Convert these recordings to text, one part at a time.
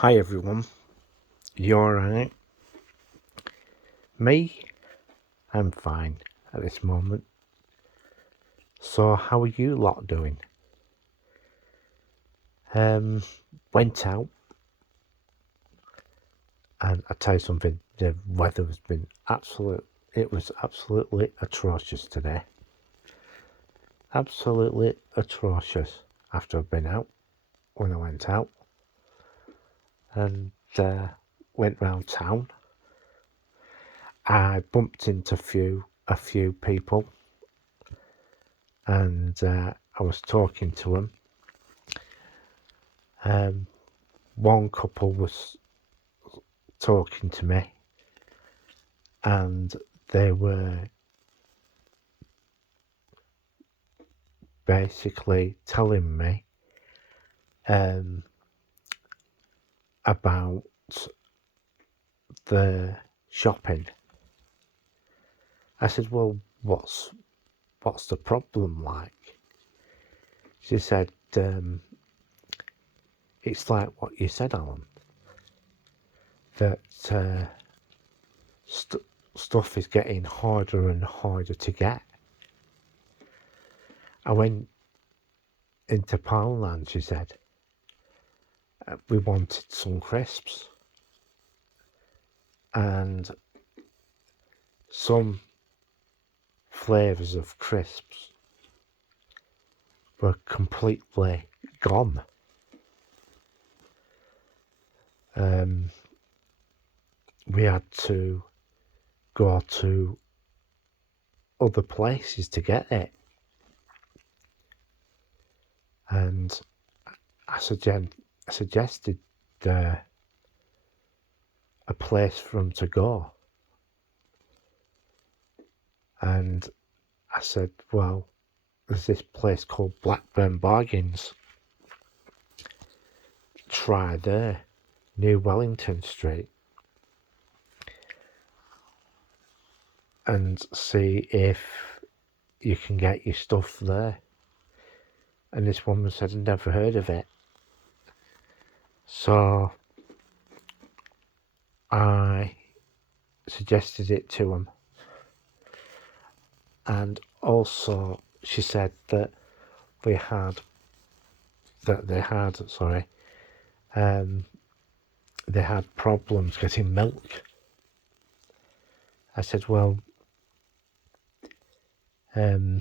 Hi everyone, you alright? Me? I'm fine at this moment. So how are you lot doing? Went out and I tell you something, the weather has been it was absolutely atrocious today. Absolutely atrocious after I've been out, when I went out and went round town. I bumped into a few people and I was talking to them. One couple was talking to me and they were basically telling me about the shopping. I said, well, what's the problem like? She said, it's like what you said, Alan, that stuff is getting harder and harder to get. I went into Poundland, she said. We wanted some crisps and some flavours of crisps were completely gone. We had to go to other places to get it, and I suggested a place for them to go, and I said, well, there's this place called Blackburn Bargains. Try there, New Wellington Street, and see if you can get your stuff there. And this woman said, I'd never heard of it. So I suggested it to him. And also she said that they had problems getting milk. I said, well, you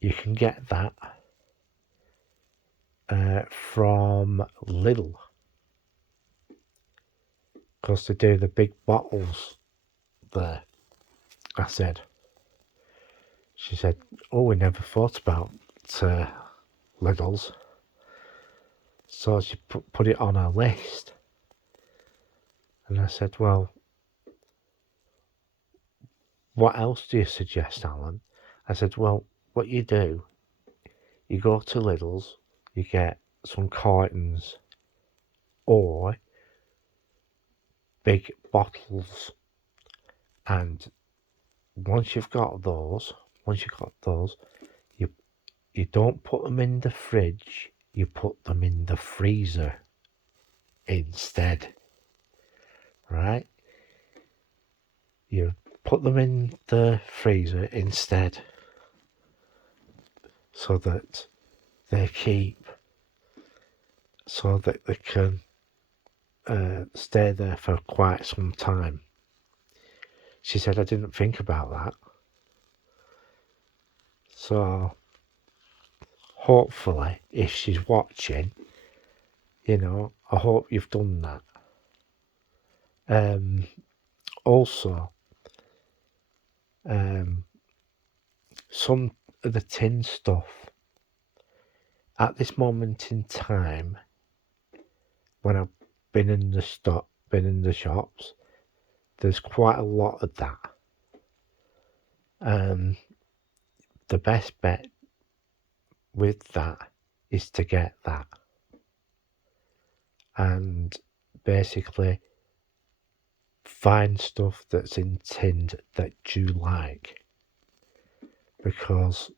can get that from Lidl, because they do the big bottles there. I said. She said, oh, we never thought about Lidl's. So she put it on her list. And I said, well, what else do you suggest, Alan? I said, well, what you do, you go to Lidl's, you get some cartons or big bottles, and once you've got those, you don't put them in the fridge, you put them in the freezer instead, right? You put them in the freezer instead, so that they keep, so that they can stay there for quite some time. She said, I didn't think about that. So hopefully, if she's watching, I hope you've done that. Also, some of the tin stuff at this moment in time, when I've been in the shops, there's quite a lot of that. The best bet with that is to get that and basically find stuff that's in tin that you like, because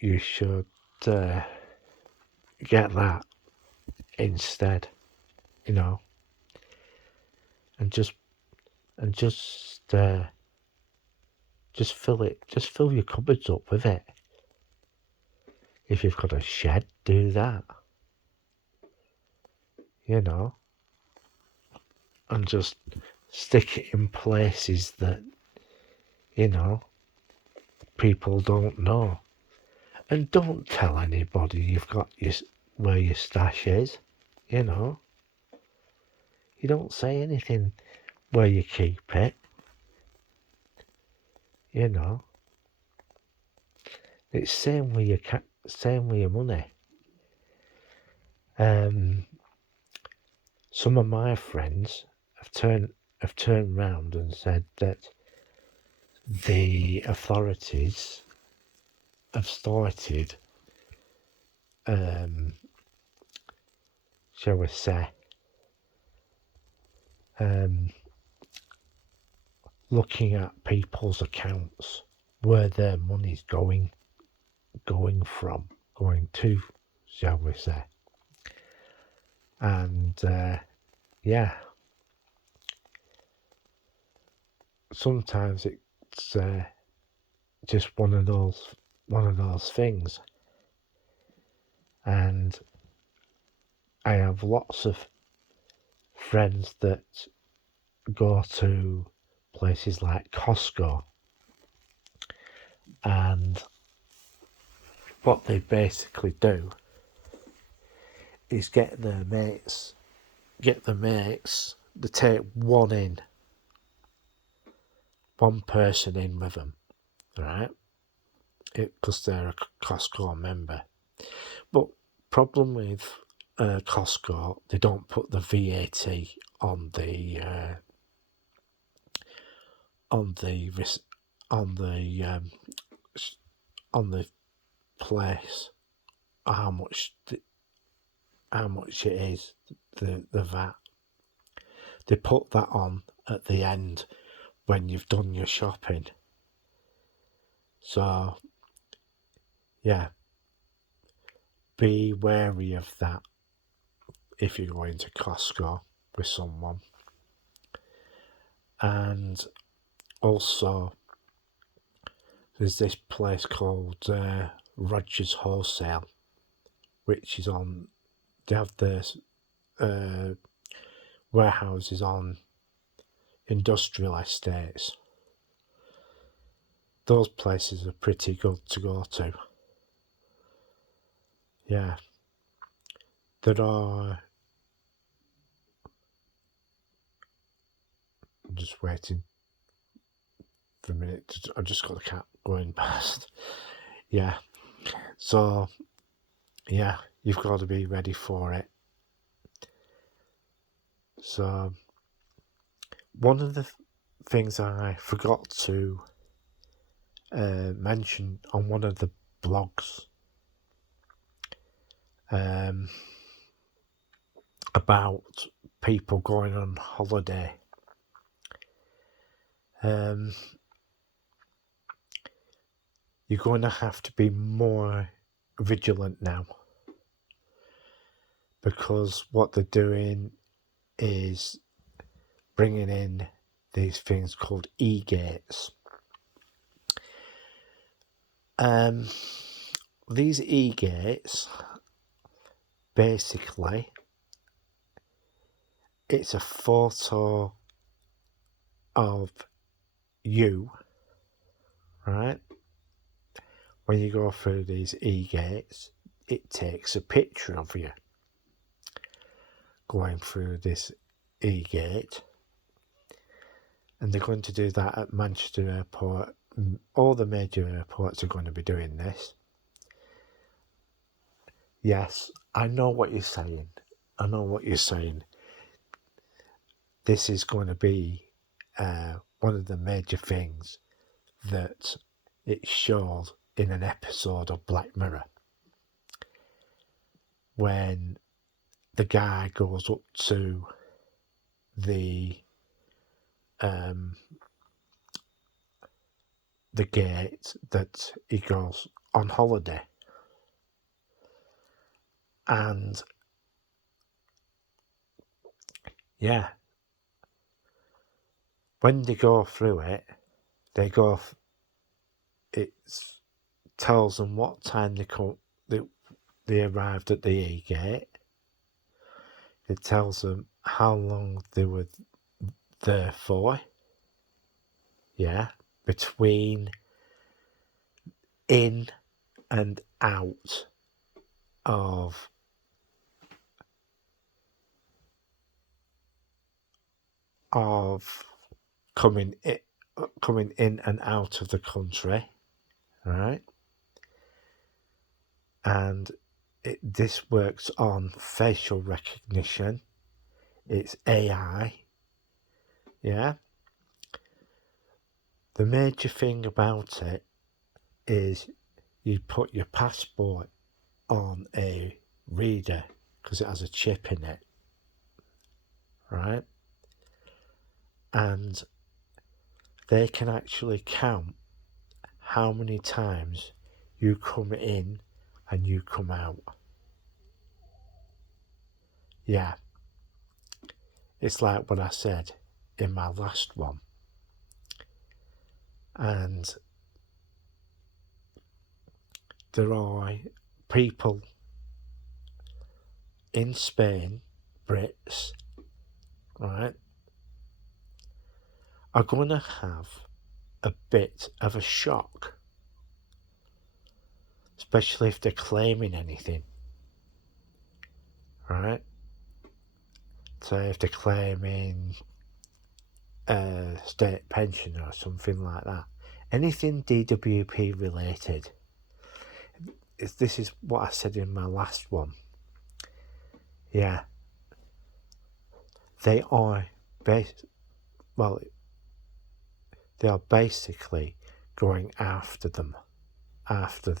you should get that instead, you know, and just fill your cupboards up with it. If you've got a shed, do that, you know, and just stick it in places that, you know, people don't know. And don't tell anybody you've got where your stash is, you know. You don't say anything where you keep it, you know. It's same with your money. Some of my friends have turned round and said that the authorities have started, shall we say, looking at people's accounts, where their money's going to, shall we say. And yeah, sometimes it's just one of those things. And I have lots of friends that go to places like Costco, and what they basically do is get the mates, they take one person in with them, right? Because they're a Costco member. But problem with Costco, they don't put the VAT on the place, how much it is, the VAT. They put that on at the end when you've done your shopping. So yeah, be wary of that if you're going to Costco with someone. And also, there's this place called Rogers Wholesale, which is on, they have this warehouses on industrial estates. Those places are pretty good to go to. Yeah. There are, I'm just waiting for a minute. I just got the cat going past. Yeah. So, yeah, you've got to be ready for it. So, one of the things I forgot to mention on one of the blogs about people going on holiday. You're going to have to be more vigilant now, because what they're doing is bringing in these things called e-gates. These e-gates, basically, it's a photo of you, right? When you go through these e-gates, it takes a picture of you going through this e-gate. And they're going to do that at Manchester Airport. All the major airports are going to be doing this. Yes, I know what you're saying. This is going to be one of the major things that it showed in an episode of Black Mirror, when the guy goes up to the gate that he goes on holiday, And yeah, when they go through it, they go. It tells them what time they arrived at the E-gate. It tells them how long they were there for. Yeah, between in and out of coming in and out of the country, right? And this works on facial recognition. It's AI. Yeah. The major thing about it is you put your passport on a reader because it has a chip in it, right? And they can actually count how many times you come in and you come out. Yeah, it's like what I said in my last one. And there are people in Spain, Brits, right, are going to have a bit of a shock, especially if they're claiming anything, right? So if they're claiming a state pension or something like that, anything DWP related. This is what I said in my last one. Yeah, they are they are basically going after them, after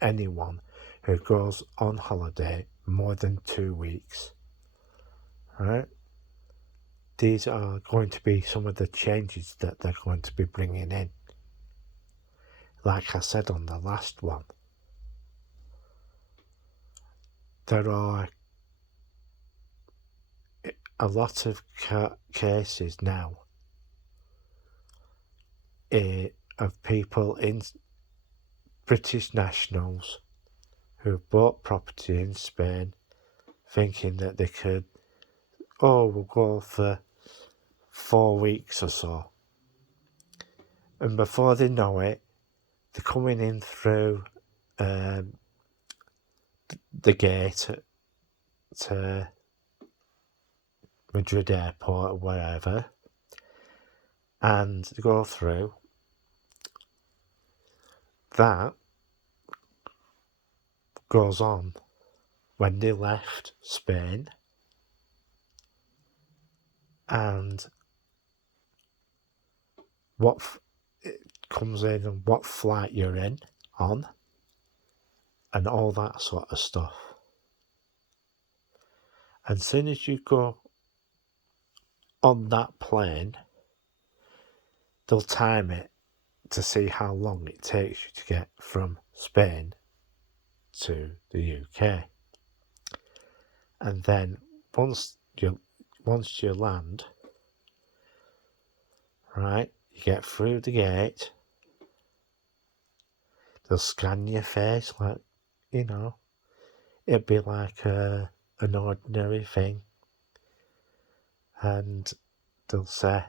anyone who goes on holiday more than 2 weeks, right? These are going to be some of the changes that they're going to be bringing in. Like I said on the last one, there are a lot of cases now of people in British nationals who bought property in Spain thinking that they could, we'll go for 4 weeks or so. And before they know it, they're coming in through the gate to Madrid airport or wherever, and go through. That goes on when they left Spain, and what it comes in and what flight you're in on, and all that sort of stuff. And as soon as you go on that plane, they'll time it to see how long it takes you to get from Spain to the UK. And then once you land, right, you get through the gate, they'll scan your face like, it'd be like an ordinary thing. And they'll say,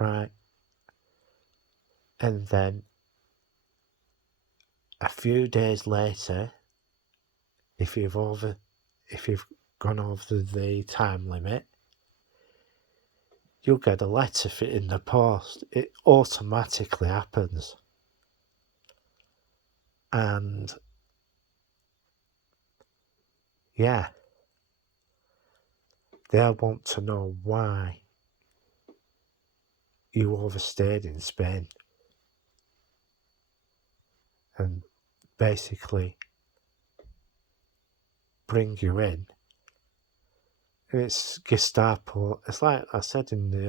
right, and then a few days later, if you've gone over the time limit, you'll get a letter in the post. It automatically happens. And yeah, they'll want to know why you overstayed in Spain. And basically bring you in. It's Gestapo. It's like I said in the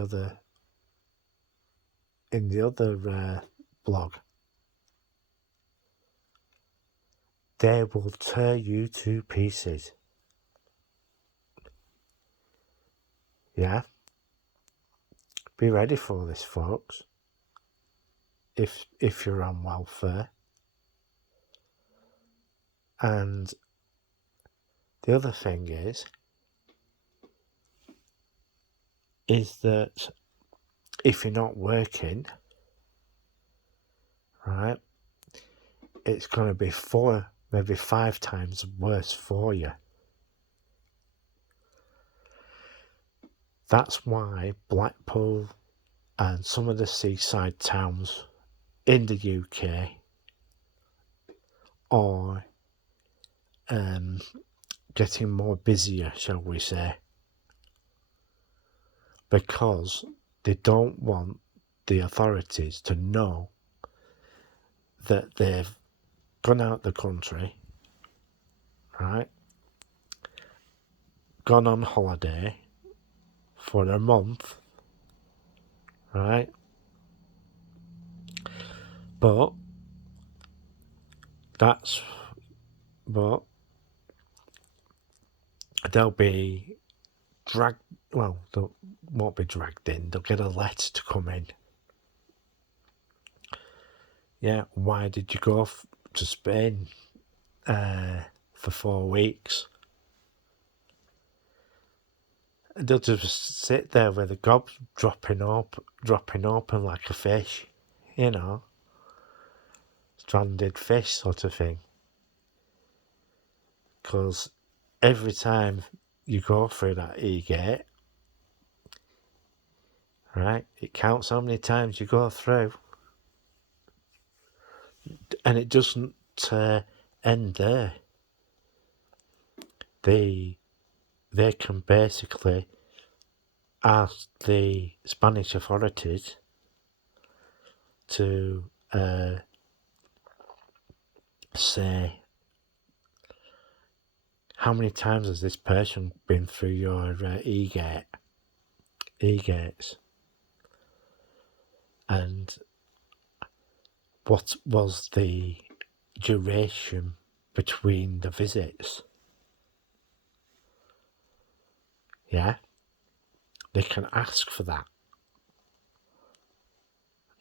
other blog. they will tear you to pieces. Yeah? Be ready for this, folks. If you're on welfare. And the other thing is that if you're not working, right, it's going to be 4, maybe 5 times worse for you. That's why Blackpool and some of the seaside towns in the UK are getting more busier, shall we say, because they don't want the authorities to know that they've gone out the country, right, gone on holiday for a month, right, but they'll be dragged, well, they won't be dragged in, they'll get a letter to come in. Yeah, why did you go to Spain for 4 weeks? And they'll just sit there with the gobs dropping open like a fish, you know, stranded fish sort of thing. Because every time you go through that e-gate, right, it counts how many times you go through. And it doesn't end there. They can basically ask the Spanish authorities to say, how many times has this person been through your e-gates? And what was the duration between the visits? Yeah? They can ask for that.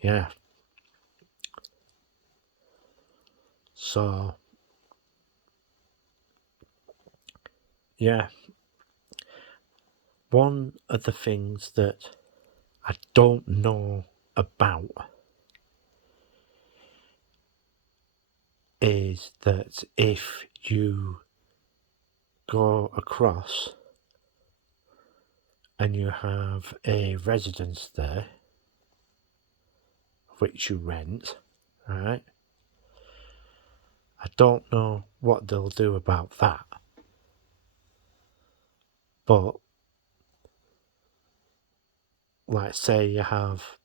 Yeah. So, yeah. One of the things that I don't know about is that if you go across and you have a residence there, which you rent, right? I don't know what they'll do about that. But, like, say you have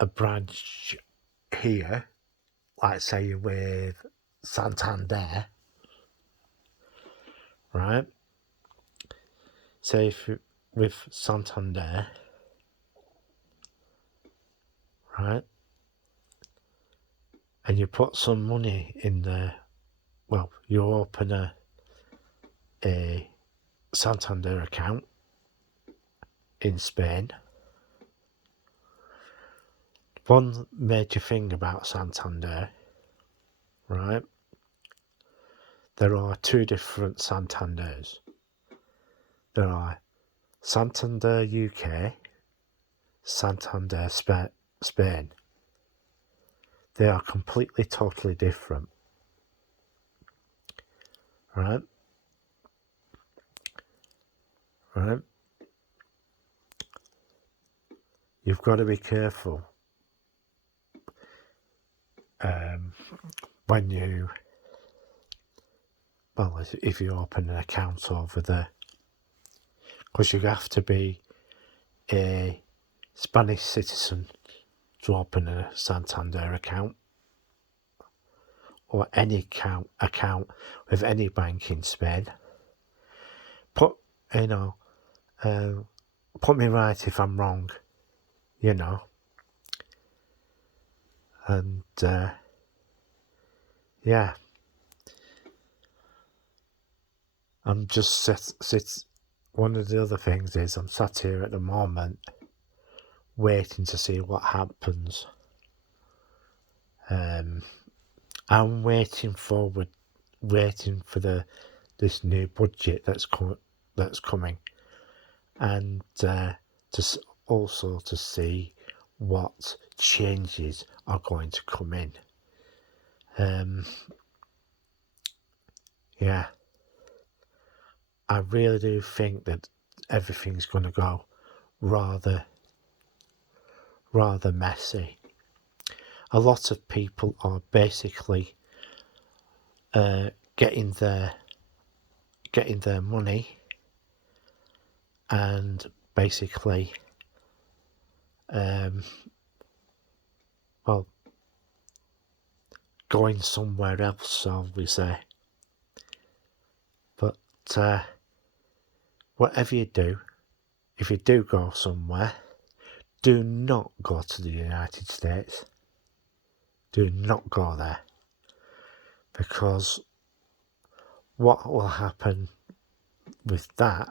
a branch here, like, say you're with Santander, right? Say if you're with Santander, right? And you put some money in there, well, you open a Santander account in Spain. One major thing about Santander, right? There are 2 different Santanders. There are Santander UK, Santander Spain. They are completely, totally different. Right? Right? You've got to be careful when you, well, if you open an account over there, because you have to be a Spanish citizen to open a Santander account, or any account with any bank in Spain. Put me right if I'm wrong, you know. And yeah, I'm just sit. One of the other things is I'm sat here at the moment, waiting to see what happens. I'm waiting for this new budget that's coming, and also to see what changes are going to come in. Yeah, I really do think that everything's going to go rather messy. A lot of people are basically getting their money and basically going somewhere else, shall we say. But whatever you do, if you do go somewhere, do not go to the United States. Do not go there. Because what will happen with that,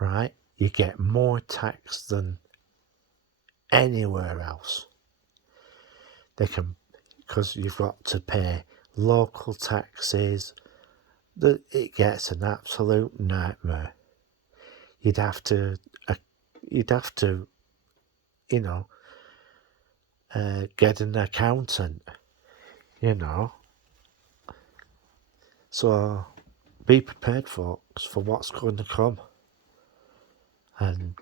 right? You get more tax than anywhere else. Because you've got to pay local taxes. It gets an absolute nightmare. You'd have to, get an accountant, So be prepared, folks, for what's going to come. And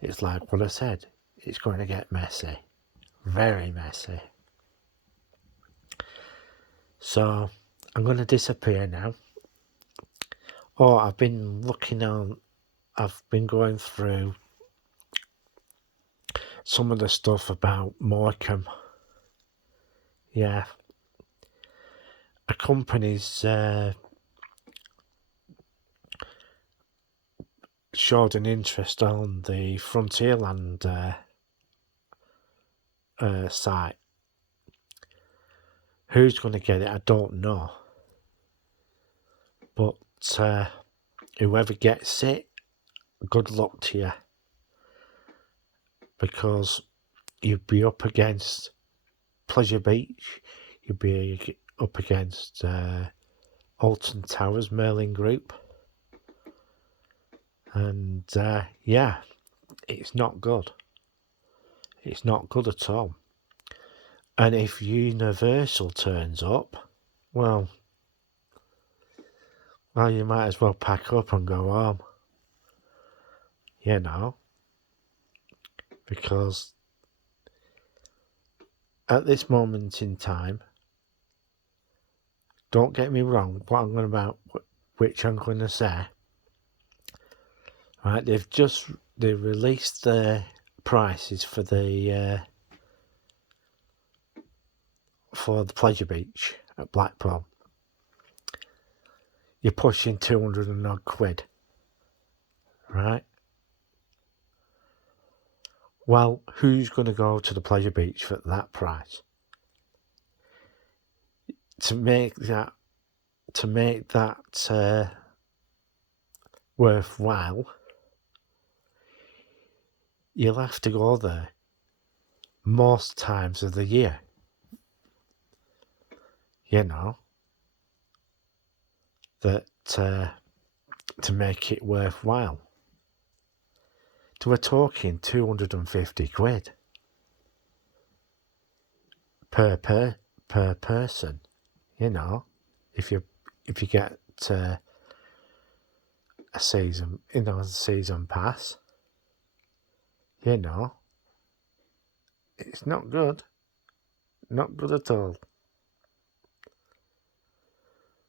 it's like what I said, it's going to get messy, very messy. So I'm going to disappear now. I've been going through some of the stuff about Morecambe. Yeah. A company's showed an interest on the Frontierland site. Who's going to get it, I don't know. But whoever gets it, good luck to you. Because you'd be up against Pleasure Beach, you'd be up against Alton Towers, Merlin Group. And yeah, it's not good. It's not good at all. And if Universal turns up, well, you might as well pack up and go home. Because at this moment in time, don't get me wrong, which I'm going to say, right? They've released their prices for the Pleasure Beach at Blackpool. You're pushing 200 and odd quid, right? Well, who's going to go to the Pleasure Beach for that price? To make that worthwhile, you'll have to go there most times of the year. That to make it worthwhile. We're talking 250 quid per person. If you get a season, a season pass, it's not good. Not good at all.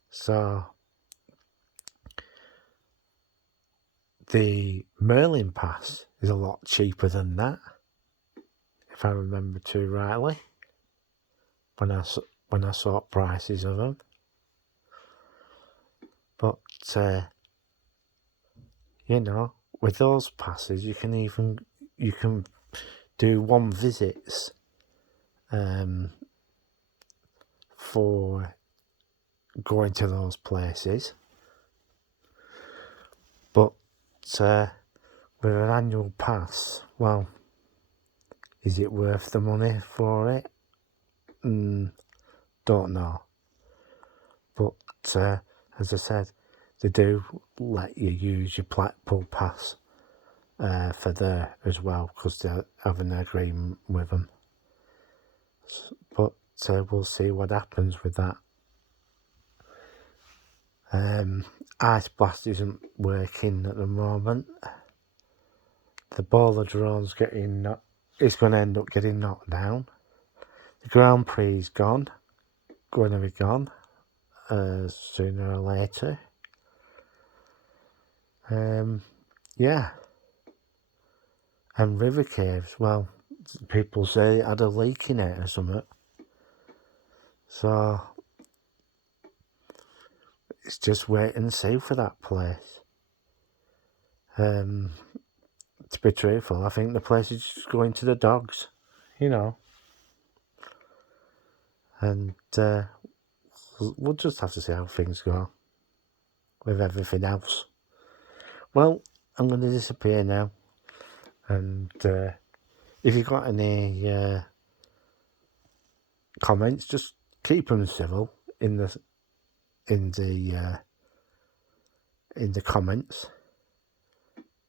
So the Merlin pass is a lot cheaper than that, if I remember too rightly, when I saw prices of them. But with those passes, you can do one visits for going to those places. But with an annual pass, well, is it worth the money for it? Don't know. But as I said, they do let you use your Blackpool pass for there as well, because they have an agreement with them. But we'll see what happens with that. Ice Blast isn't working at the moment. The Bowler drone's it's going to end up getting knocked down. The Grand Prix is going to be gone sooner or later. Yeah. And River Caves, well, people say it had a leak in it or something. So it's just wait and see for that place. To be truthful, I think the place is just going to the dogs, you know. And we'll just have to see how things go with everything else. Well, I'm going to disappear now. And if you've got any comments, just keep them civil in the comments.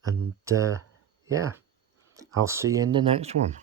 And yeah, I'll see you in the next one.